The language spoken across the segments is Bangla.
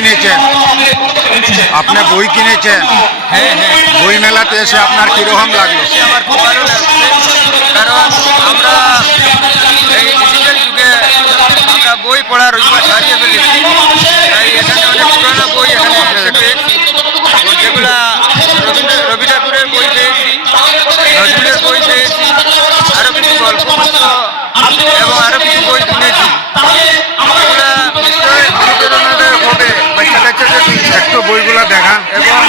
কিনেছেন, আপনি বই কিনেছেন, হ্যাঁ হ্যাঁ, বই মেলাতে এসে আপনার কীরকম লাগলো? আমার খুব ভালো লাগছে। কারণ আমরা এই ডিজিটাল যুগে আমরা বই পড়ার অভ্যাস হারিয়ে ফেলেছি। তাই এখানে অনেক পুরোনো বই এখানে এসে পেয়েছি, যেগুলা রবি ঠাকুরের বই পেয়েছি, নজরুলের বই পেয়েছি, আরও কিছু গল্প এবং আরও কিছু বই কিনেছি। এগুলা নিশ্চয়ই অনুপ্রেরণাদায়ক হবে বাচ্চা কাচ্চাদের একটু বইগুলো দেখান। এবং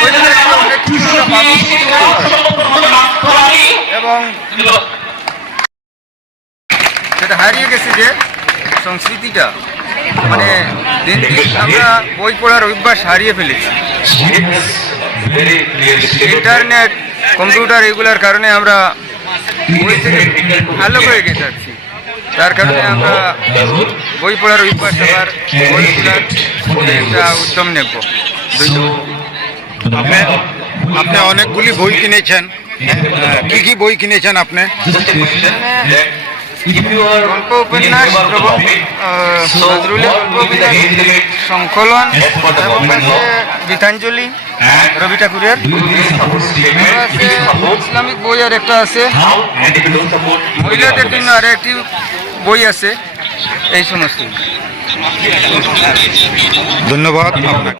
বইগুলো থেকে অনেক কিছু আমরা পাবো এবং সেটা হারিয়ে গেছে যে সংস্কৃতিটা, মানে দিন দিন আমরা বই পড়ার অভ্যাস হারিয়ে ফেলেছি। ইন্টারনেট, কম্পিউটার এগুলোর কারণে আমরা বই থেকে আলোক হয়ে গেছে যাচ্ছি। তার কারণে আমরা বই পড়ার অভ্যাস আবার বইগুলার একটা উদ্যম নেব। আপনি অনেকগুলি বই কিনেছেন, কি কি বই কিনেছেন আপনি? গল্প উপন্যাস, নজরুলের গল্প উপন্যাস সংকলন এবং গীতাঞ্জলি রবি ঠাকুরের, ইসলামিক বই আর একটা আছে, মহিলাদের জন্য আর একটি বই আছে। এই সমস্ত। ধন্যবাদ আপনাকে।